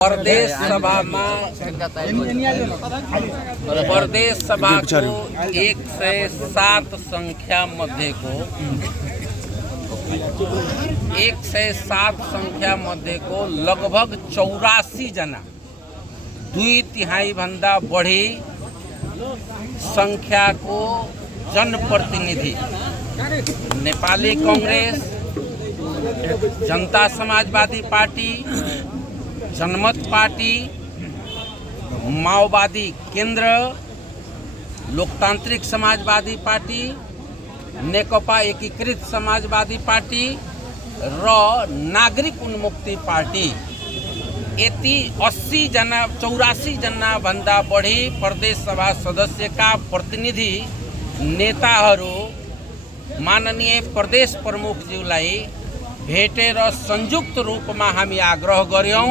प्रदेश सभा में प्रदेश सभा को 107 संख्या मध्य को 107 संख्या मध्य को लगभग 84 जना 2/3 भन्दा बढी संख्या को जनप्रतिनिधि नेपाली कांग्रेस, जनता समाजवादी पार्टी, जनमत पार्टी, माओवादी केन्द्र, लोकतांत्रिक समाजवादी पार्टी, नेकपा एकीकृत समाजवादी पार्टी र नागरिक उन्मुक्ति पार्टी यति 80 जना 84 जना भन्दा बढी प्रदेश सभा सदस्यका प्रतिनिधि नेताहरू माननीय प्रदेश प्रमुखज्यूलाई भेटेर संयुक्त रूप में हामी आग्रह गर्यौं।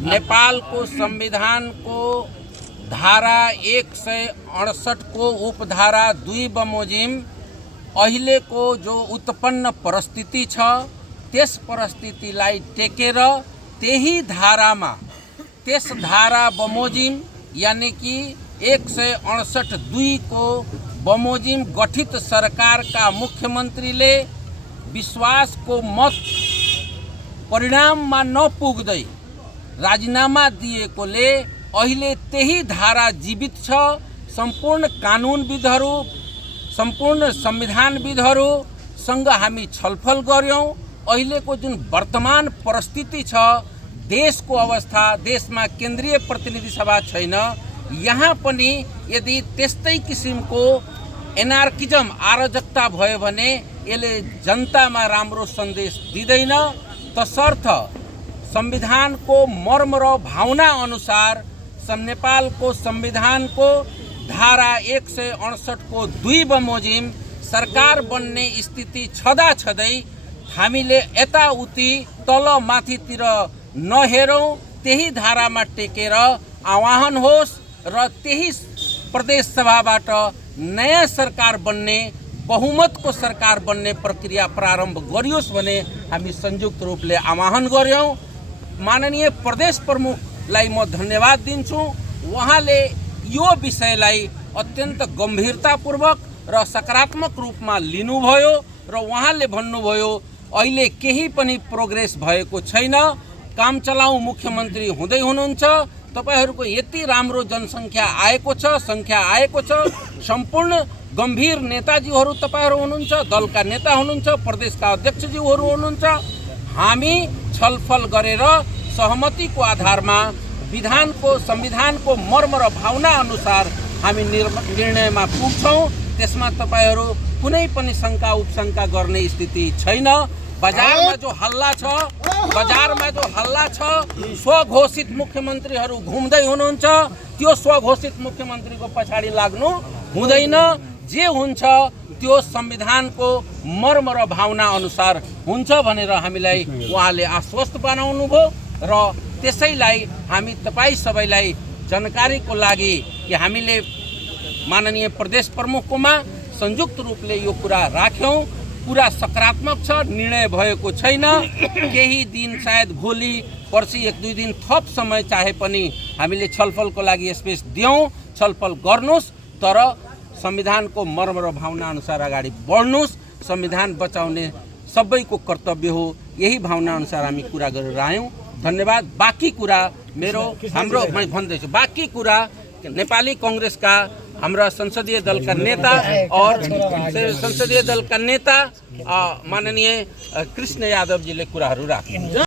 नेपाल को संविधान को धारा 168 को उपधारा 2 बमोजिम अहिले को जो उत्पन्न परिस्थिति छ त्यस परिस्थितिलाई टेकेर त्यही धारामा त्यस धारा बमोजिम यानी कि 168(2) को बमोजिम गठित सरकार का मुख्यमंत्रीले विश्वास को मत परिणाम में नपुग्दै राजीनामा दिएकोले अहिले त्यही धारा जीवित छ। संपूर्ण कानूनविदहरू, संपूर्ण संविधानविदहरूसँग हामी छलफल गर्यौं। अहिलेको जुन वर्तमान परिस्थिति छ, देशको अवस्था, देशमा केन्द्रीय प्रतिनिधि सभा छैन, यहाँ पनि यदि त्यस्तै किसिमको एनार्किजम अराजकता भयो भने यसले जनतामा राम्रो सन्देश दिँदैन। तसर्थ संविधान को मर्म र भावना अनुसार नेपाल को संविधान को धारा 168 को 2 बमोजिम सरकार बन्ने स्थिति छँदा छँदै हामीले यताउति तल माथितिर नहेरौं, त्यही धारामा टेकेर आह्वान होस् र त्यही प्रदेश सभाबाट नयाँ सरकार बन्ने, बहुमत को सरकार बन्ने प्रक्रिया प्रारंभ गरियोस् भने हामी संयुक्त रूपले आह्वान गर्यौं। माननीय प्रदेश प्रमुखलाई म धन्यवाद दिन्छु। उहाँले यो विषयलाई अत्यन्त गम्भीरतापूर्वक र सकारात्मक रूपमा लिनुभयो र उहाँले भन्नुभयो अहिले केही पनि प्रोग्रेस भएको छैन, काम चलाऊ मुख्यमन्त्री हुँदै हुनुहुन्छ, तपाईहरुको यति राम्रो जनसंख्या आएको छ, संख्या आएको छ, सम्पूर्ण गंभीर नेताजीहरू तपाईहरु हुनुहुन्छ, दलका नेता हुनुहुन्छ, प्रदेशका अध्यक्षजीहरू हुनुहुन्छ। हामी छलफल गरेर सहमतिको आधारमा विधानको संविधानको मर्म र भावना अनुसार हामी निर्णयमा पुग्छौं। त्यसमा तपाईहरु कुनै पनि शंका उपशंका गर्ने स्थिति छैन। बजारमा जो हल्ला छ, स्वघोषित मुख्यमन्त्रीहरू घुम्दै हुनुहुन्छ, त्यो स्वघोषित मुख्यमन्त्रीको पछाडी लाग्नु हुँदैन। जे हुन्छ त्यो संविधानको मर्म र भावना अनुसार हुन्छ भनेर हामीलाई उहाँले आश्वस्त बनाउनु भयो र त्यसैलाई हामी तपाई सबैलाई जानकारीको लागि कि हामीले माननीय प्रदेश प्रमुखकोमा संयुक्त रूपले यो कुरा राख्यौं। पूरा सकारात्मक छ, निर्णय भएको छैन। केही दिन सायद भोलि पर्सि 1-2 दिन थप समय चाहे पनि हामीले छलफलको लागि स्पेस दियौं। छलफल गर्नुस्, तर संविधानको मर्म र भावना अनुसार अगाडि बढ्नुस्। संविधान बचाउने सबैको कर्तव्य हो, यही भावना अनुसार हामी कुरा गरेर आयौं। धन्यवाद। बाँकी कुरा हाम्रो मैं भन्दैछु, बाँकी कुरा नेपाली कांग्रेस का हमारा संसदीय दल का नेता और संसदीय दल का नेता माननीय कृष्ण यादव जी ले कुराहरू राखे।